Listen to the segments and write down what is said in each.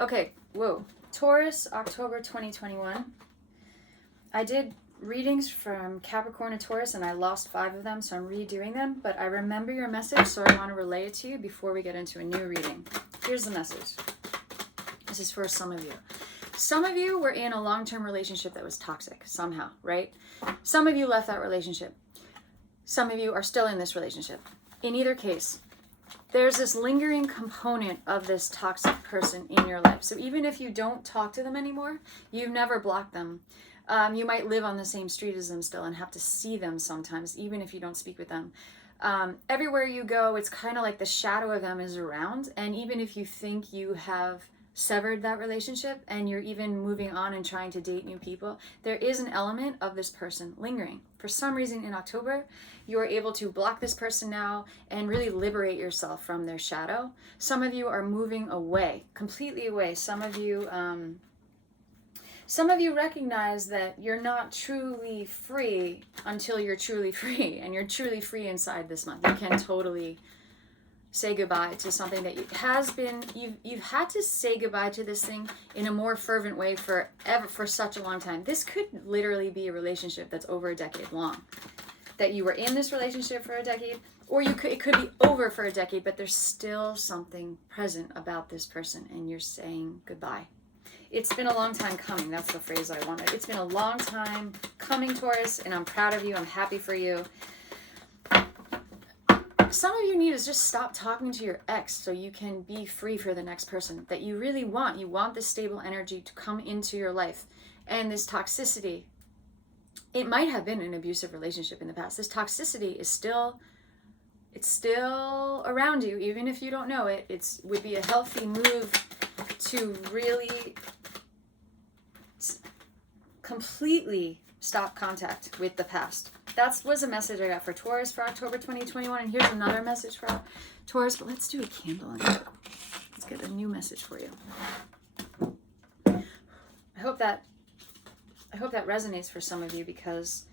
Okay, whoa. Taurus, October 2021. I did readings from Capricorn to Taurus and I lost 5 of them, so I'm redoing them. But I remember your message, so I want to relay it to you before we get into a new reading. Here's the message. This is for some of you. Some of you were in a long-term relationship that was toxic somehow, right? Some of you left that relationship. Some of you are still in this relationship. In either case, there's this lingering component of this toxic person in your life. So even if you don't talk to them anymore, you've never blocked them. You might live on the same street as them still and have to see them sometimes, even if you don't speak with them. Everywhere you go, it's kind of like the shadow of them is around. And even if you think you have severed that relationship and you're even moving on and trying to date new people, there is an element of this person lingering. For some reason in October, you are able to block this person now and really liberate yourself from their shadow. Some of you are moving away, completely away. Some of you recognize that you're not truly free until you're truly free, and you're truly free inside this month. You can totally say goodbye to something that you've had to say goodbye to this thing in a more fervent way for such a long time. This could literally be a relationship that's over a decade long. That you were in this relationship for a decade, or it could be over for a decade, but there's still something present about this person and you're saying goodbye. It's been a long time coming. That's the phrase I wanted. It's been a long time coming, Taurus, and I'm proud of you. I'm happy for you. Some of you need to just stop talking to your ex so you can be free for the next person that you really want. You want this stable energy to come into your life. And this toxicity, it might have been an abusive relationship in the past. This toxicity is still around you, even if you don't know it. It would be a healthy move to really completely stop contact with the past. That was a message I got for Taurus for October 2021. And here's another message for Taurus, but let's do a candle. Let's get a new message for you. I hope that resonates for some of you, because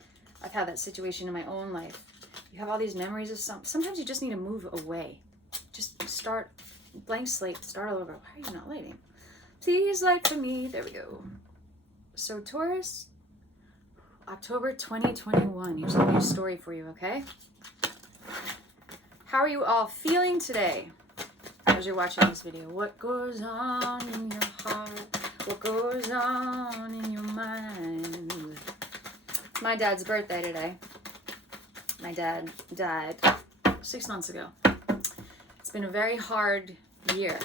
I've had that situation in my own life. You have all these memories of sometimes you just need to move away. Just start blank slate, start all over. Why are you not lighting? Please light for me. There we go. So Taurus, October 2021. Here's a new story for you, okay? How are you all feeling today as you're watching this video? What goes on in your heart? What goes on in your mind? It's my dad's birthday today. My dad died 6 months ago. It's been a very hard year.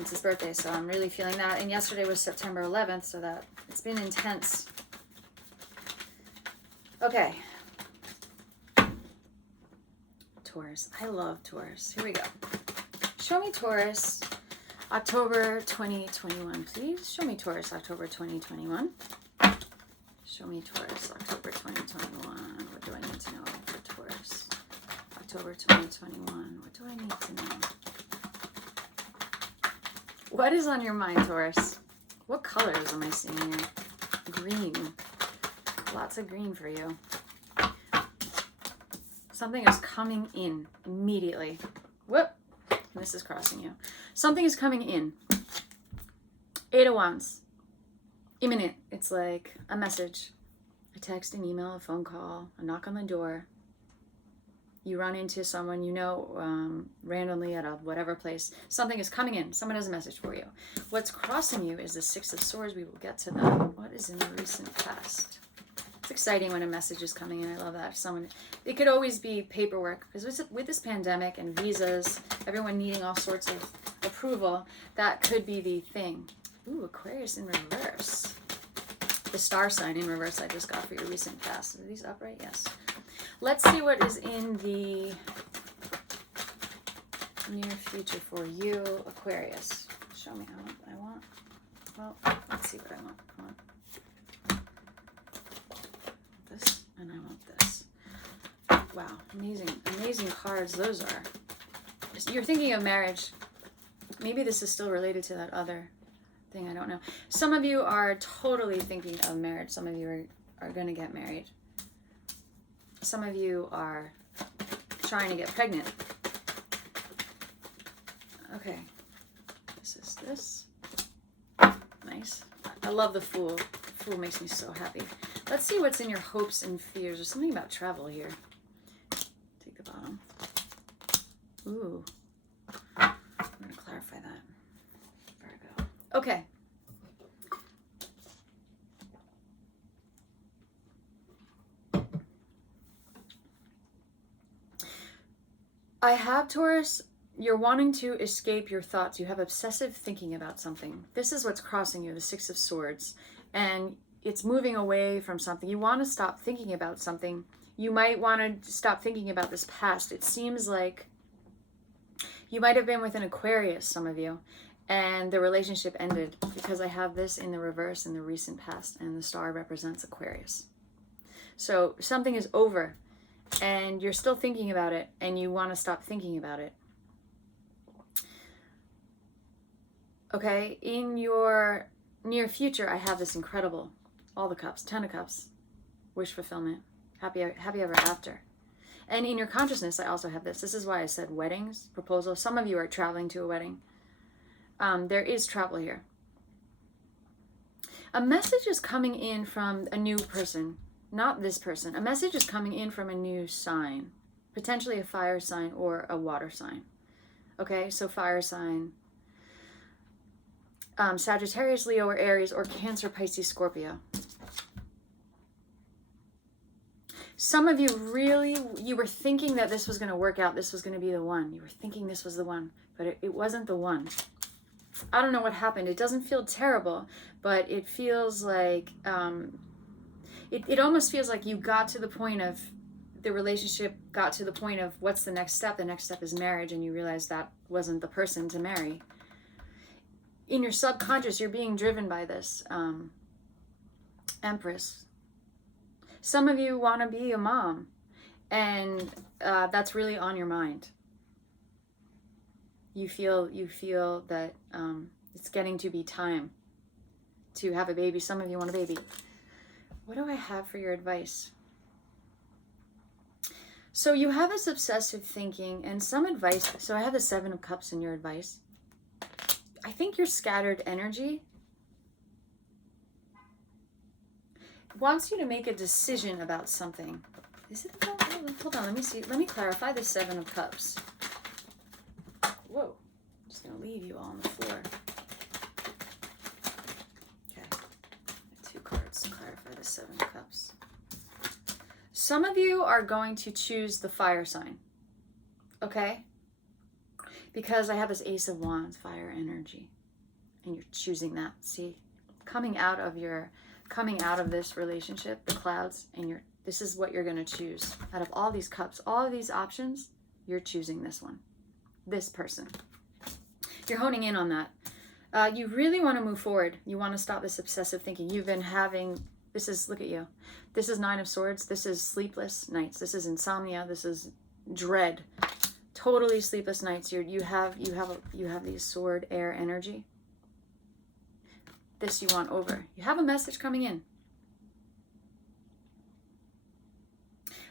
It's his birthday, so I'm really feeling that. And yesterday was September 11th, so that it's been intense. Okay. Taurus. I love Taurus. Here we go. Show me Taurus, October 2021, please. Show me Taurus, October 2021. Show me Taurus, October 2021. What do I need to know for Taurus? October 2021. What do I need to know? What is on your mind, Taurus? What colors am I seeing here? Green. Lots of green for you. Something is coming in immediately. Whoop. This is crossing you. Something is coming in. 8 of Wands. Imminent. It's like a message. A text, an email, a phone call, a knock on the door. You run into someone you know randomly at a whatever place. Something is coming in. Someone has a message for you. What's crossing you is the 6 of Swords. We will get to that. What is in the recent past? It's exciting when a message is coming in. I love that. It could always be paperwork, because with this pandemic and visas, everyone needing all sorts of approval, that could be the thing. Ooh, Aquarius in reverse. The star sign in reverse I just got for your recent past. Are these upright? Yes. Let's see what is in the near future for you, Aquarius. Show me how I want. Well, let's see what I want. I want this, and I want this. Wow, amazing cards those are. You're thinking of marriage. Maybe this is still related to that other thing, I don't know. Some of you are totally thinking of marriage. Some of you are going to get married. Some of you are trying to get pregnant. Okay, this is this. Nice. I love the Fool. The Fool makes me so happy. Let's see what's in your hopes and fears. There's something about travel here. Take the bottom. Ooh. I'm going to clarify that. Virgo. Okay. I have, Taurus, you're wanting to escape your thoughts. You have obsessive thinking about something. This is what's crossing you, the Six of Swords. And it's moving away from something. You want to stop thinking about something. You might want to stop thinking about this past. It seems like you might have been with an Aquarius, some of you, and the relationship ended because I have this in the reverse in the recent past, and the star represents Aquarius. So something is over, and you're still thinking about it, and you want to stop thinking about it. Okay, in your near future, I have this incredible, all the cups, 10 of cups, wish fulfillment, happy ever after. And in your consciousness, I also have this. This is why I said weddings, proposals. Some of you are traveling to a wedding. There is travel here. A message is coming in from a new person, not this person. A message is coming in from a new sign, potentially a fire sign or a water sign. Okay, so fire sign, Sagittarius, Leo, or Aries, or Cancer, Pisces, Scorpio. Some of you really, you were thinking that this was going to work out. This was going to be the one. You were thinking this was the one, but it wasn't the one. I don't know what happened. It doesn't feel terrible, but it feels like, it almost feels like you got to the point of, the relationship got to the point of what's the next step? The next step is marriage, and you realize that wasn't the person to marry. In your subconscious, you're being driven by this Empress. Some of you want to be a mom, and that's really on your mind. You feel that it's getting to be time to have a baby. Some of you want a baby. What do I have for your advice? So you have this obsessive thinking and some advice. So I have the 7 of Cups in your advice. I think your scattered energy wants you to make a decision about something. Is it about, hold on, let me see. Let me clarify the 7 of Cups. Whoa, I'm just going to leave you all on the floor. Okay, 2 cards to clarify the 7 of Cups. Some of you are going to choose the fire sign, okay? Because I have this Ace of Wands, fire energy, and you're choosing that. See, coming out of this relationship, the clouds, and this is what you're going to choose. Out of all these cups, all of these options, you're choosing this one, this person. You're honing in on that. You really want to move forward. You want to stop this obsessive thinking. You've been having, look at you. This is 9 of Swords. This is sleepless nights. This is insomnia. This is dread. Totally sleepless nights. You have these sword air energy. This you want over. You have a message coming in.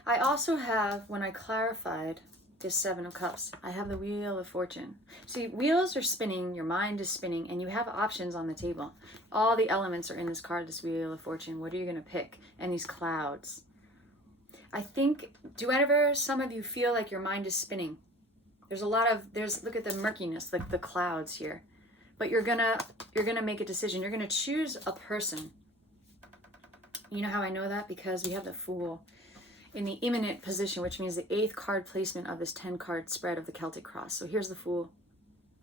I also have, when I clarified this 7 of Cups, I have the Wheel of Fortune. See, wheels are spinning, your mind is spinning, and you have options on the table. All the elements are in this card, this Wheel of Fortune. What are you going to pick? And these clouds. I think, some of you feel like your mind is spinning? Look at the murkiness, like the clouds here. But you're gonna make a decision. You're gonna choose a person. You know how I know that? Because we have the Fool in the imminent position, which means the 8th card placement of this 10-card spread of the Celtic Cross. So here's the Fool,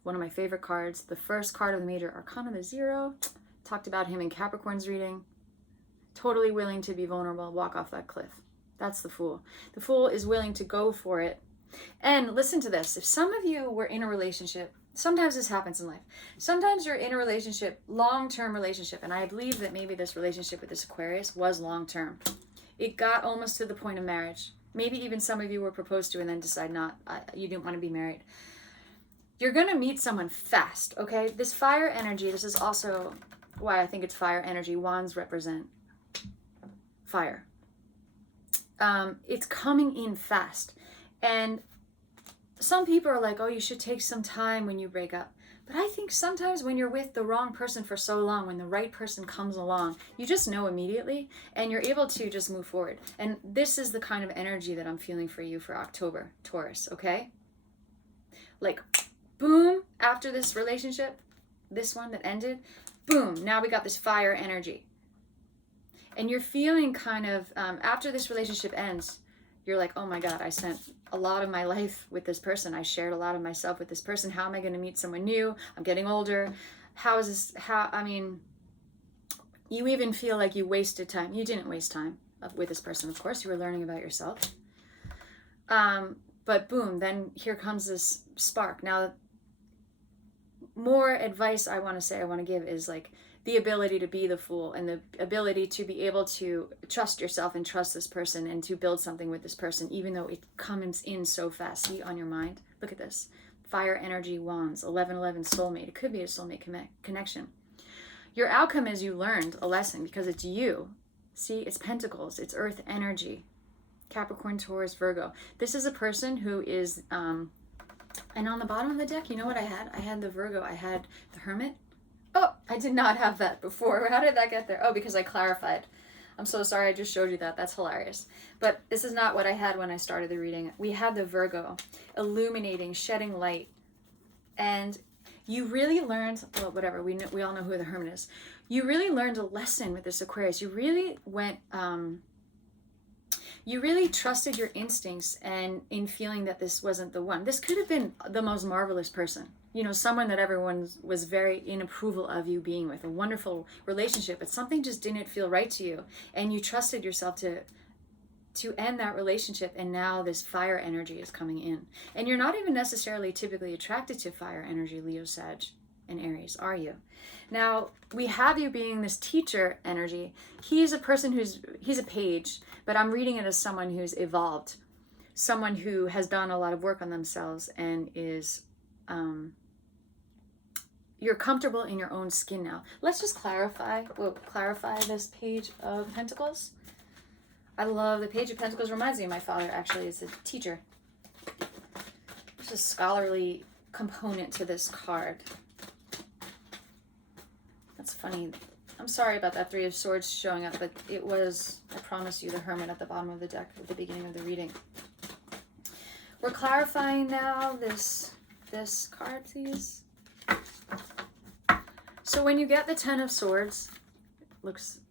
one of my favorite cards. The first card of the Major Arcana, the 0. Talked about him in Capricorn's reading. Totally willing to be vulnerable, walk off that cliff. That's the Fool. The Fool is willing to go for it. And listen to this. If some of you were in a relationship, sometimes this happens in life. Sometimes you're in a relationship, long-term relationship, and I believe that maybe this relationship with this Aquarius was long-term. It got almost to the point of marriage. Maybe even some of you were proposed to and then decide you didn't want to be married. You're going to meet someone fast, okay? This fire energy, this is also why I think it's fire energy. Wands represent fire. It's coming in fast. And some people are like, oh, you should take some time when you break up. But I think sometimes when you're with the wrong person for so long, when the right person comes along, you just know immediately and you're able to just move forward. And this is the kind of energy that I'm feeling for you for October, Taurus, okay? Like, boom, after this relationship, this one that ended, boom, now we got this fire energy. And you're feeling kind of, after this relationship ends, you're like, oh my God, I spent a lot of my life with this person. I shared a lot of myself with this person. How am I going to meet someone new? I'm getting older. How is this? You even feel like you wasted time. You didn't waste time with this person, of course. You were learning about yourself. But boom, then here comes this spark. Now, more advice I want to give is like, the ability to be the fool and the ability to be able to trust yourself and trust this person and to build something with this person, even though it comes in so fast. See, on your mind, look at this. Fire energy wands, 1111 soulmate. It could be a soulmate connection. Your outcome is you learned a lesson because it's you. See, it's pentacles, it's earth energy. Capricorn, Taurus, Virgo. This is a person who is, and on the bottom of the deck, you know what I had? I had the Virgo, I had the Hermit. Oh, I did not have that before. How did that get there? Oh, because I clarified. I'm so sorry, I just showed you that. That's hilarious. But this is not what I had when I started the reading. We had the Virgo, illuminating, shedding light. And you really learned, well, whatever, we all know who the Hermit is. You really learned a lesson with this Aquarius. You really went, you really trusted your instincts and in feeling that this wasn't the one. This could have been the most marvelous person. You know, someone that everyone was very in approval of you being with, a wonderful relationship, but something just didn't feel right to you. And you trusted yourself to end that relationship, and now this fire energy is coming in. And you're not even necessarily typically attracted to fire energy, Leo, Sag, and Aries, are you? Now, we have you being this teacher energy. He's a person he's a page, but I'm reading it as someone who's evolved, someone who has done a lot of work on themselves and is, you're comfortable in your own skin now. Let's just clarify this Page of Pentacles. I love the Page of Pentacles. Reminds me of my father, actually, is a teacher. There's a scholarly component to this card. That's funny. I'm sorry about that Three of Swords showing up, but it was, I promise you, the Hermit at the bottom of the deck at the beginning of the reading. We're clarifying now this card, please. So when you get the Ten of Swords,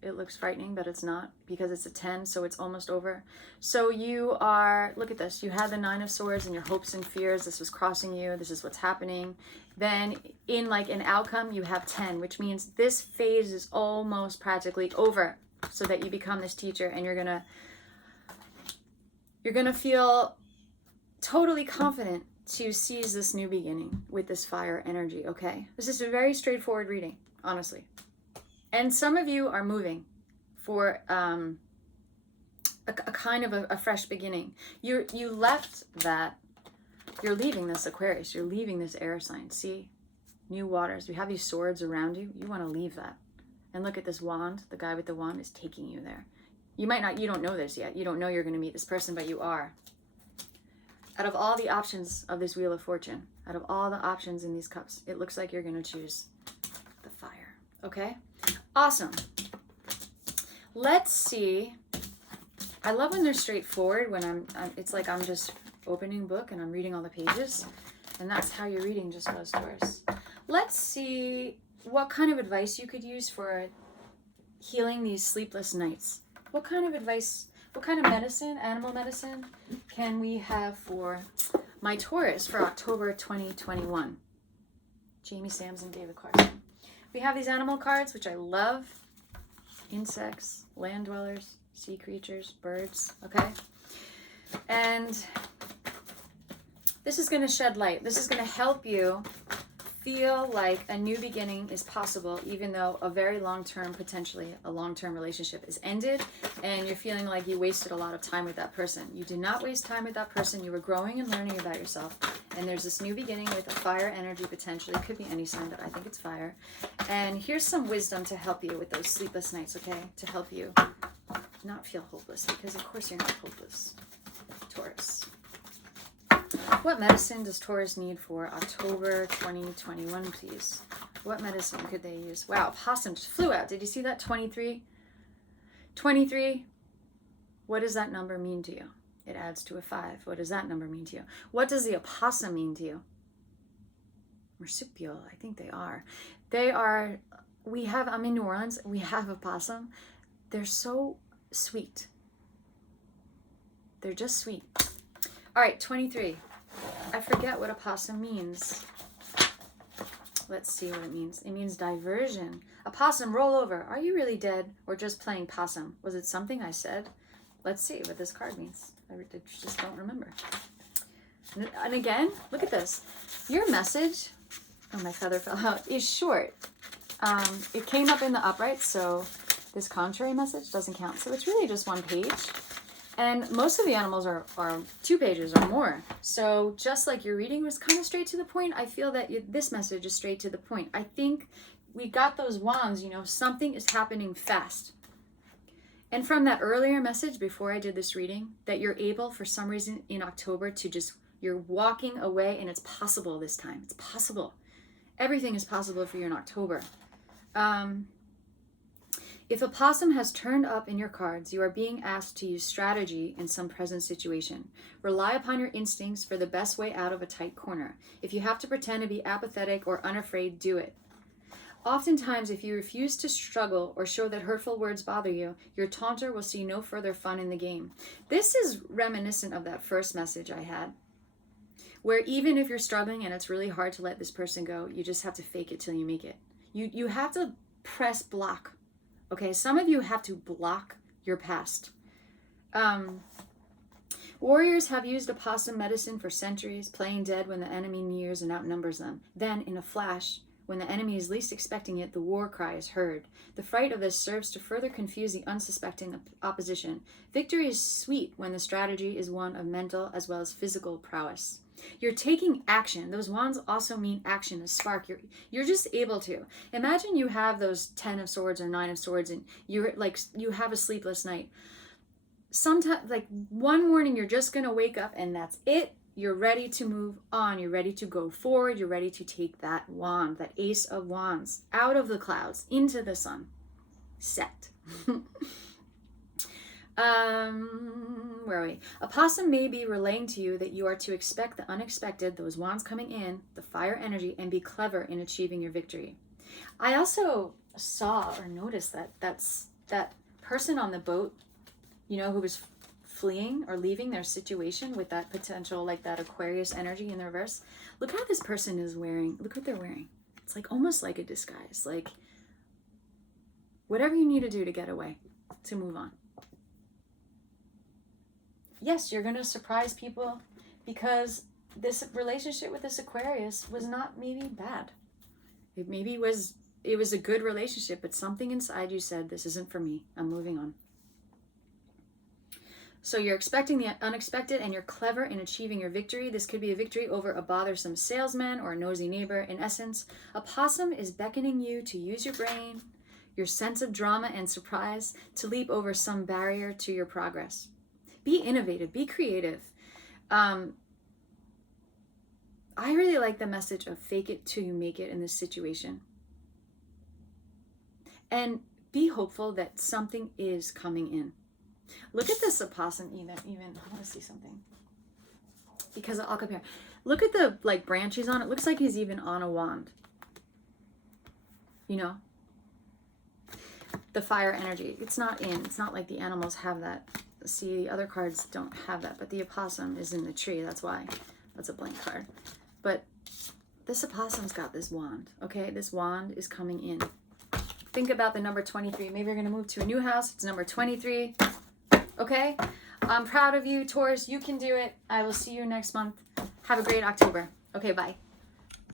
it looks frightening, but it's not, because it's a 10, so it's almost over. So you are, look at this, you had the 9 of Swords and your hopes and fears, this was crossing you, this is what's happening. Then in like an outcome, you have 10, which means this phase is almost practically over, so that you become this teacher, and you're gonna feel totally confident to seize this new beginning with this fire energy, okay? This is a very straightforward reading, honestly. And some of you are moving for a kind of a fresh beginning. You left that. You're leaving this Aquarius. You're leaving this air sign. See? New waters. You have these swords around you. You want to leave that. And look at this wand. The guy with the wand is taking you there. You might not, you don't know this yet. You don't know you're going to meet this person, but you are. Out of all the options of this Wheel of Fortune, out of all the options in these cups, it looks like you're going to choose the fire. Okay? Awesome. Let's see. I love when they're straightforward, when it's like I'm just opening book and I'm reading all the pages. And that's how your reading just was, Taurus. Let's see what kind of advice you could use for healing these sleepless nights. What kind of advice, what kind of medicine, animal medicine, can we have for my Taurus for October 2021? Jamie Samson, David Carson. We have these animal cards, which I love. Insects, land dwellers, sea creatures, birds, okay? And this is going to shed light. This is going to help you feel like a new beginning is possible, even though a very long-term, potentially a long-term relationship is ended, and you're feeling like you wasted a lot of time with that person. You did not waste time with that person. You were growing and learning about yourself, and there's this new beginning with a fire energy potentially. It could be any sign, but I think it's fire. And here's some wisdom to help you with those sleepless nights, okay? To help you not feel hopeless, because of course you're not hopeless, Taurus. What medicine does Taurus need for October 2021, please? What medicine could they use? Wow, possum just flew out. Did you see that? 23? 23. What does that number mean to you? It adds to a 5. What does that number mean to you? What does the opossum mean to you? Marsupial, I think they are. They are, I'm in New Orleans, we have a possum. They're so sweet. They're just sweet. All right, 23. I forget what opossum means. Let's see what it means. It means diversion. A possum, roll over. Are you really dead or just playing possum? Was it something I said? Let's see what this card means. I just don't remember. And again, look at this. Your message, oh, my feather fell out, is short. It came up in the upright, so this contrary message doesn't count. So it's really just 1 page. And most of the animals are 2 pages or more. So just like your reading was kind of straight to the point, I feel that this message is straight to the point. I think we got those wands, you know, something is happening fast. And from that earlier message before I did this reading, that you're able for some reason in October to just, you're walking away and it's possible this time. It's possible. Everything is possible for you in October. If a possum has turned up in your cards, you are being asked to use strategy in some present situation. Rely upon your instincts for the best way out of a tight corner. If you have to pretend to be apathetic or unafraid, do it. Oftentimes, if you refuse to struggle or show that hurtful words bother you, your taunter will see no further fun in the game. This is reminiscent of that first message I had, where even if you're struggling and it's really hard to let this person go, you just have to fake it till you make it. You have to press block. Okay, some of you have to block your past. Warriors have used opossum medicine for centuries, playing dead when the enemy nears and outnumbers them. Then, in a flash, when the enemy is least expecting it, the war cry is heard. The fright of this serves to further confuse the unsuspecting opposition. Victory is sweet when the strategy is one of mental as well as physical prowess. You're taking action. Those wands also mean action, a spark. You're just able to. Imagine you have those 10 of swords or 9 of swords and you have a sleepless night. Sometimes, like one morning, you're just going to wake up and that's it. You're ready to move on. You're ready to go forward. You're ready to take that wand, that ace of wands, out of the clouds, into the sun. Set. Where are we? A possum may be relaying to you that you are to expect the unexpected, those wands coming in, the fire energy, and be clever in achieving your victory. I also saw or noticed that person on the boat, you know, who was fleeing or leaving their situation with that potential, like that Aquarius energy in the reverse. Look how this person is wearing. Look what they're wearing. It's like almost like a disguise. Like whatever you need to do to get away, to move on. Yes, you're going to surprise people because this relationship with this Aquarius was not maybe bad. It was a good relationship, but something inside you said, this isn't for me. I'm moving on. So you're expecting the unexpected and you're clever in achieving your victory. This could be a victory over a bothersome salesman or a nosy neighbor. In essence, a possum is beckoning you to use your brain, your sense of drama and surprise to leap over some barrier to your progress. Be innovative, be creative. I really like the message of fake it till you make it in this situation. And be hopeful that something is coming in. Look at this opossum even. I want to see something. Because I'll compare. Look at the branch he's on. It looks like he's even on a wand. You know? The fire energy. It's not like the animals have that. See, the other cards don't have that, but the opossum is in the tree. That's why. That's a blank card. But this opossum's got this wand, okay? This wand is coming in. Think about the number 23. Maybe you're going to move to a new house. It's number 23, okay? I'm proud of you, Taurus. You can do it. I will see you next month. Have a great October. Okay, bye.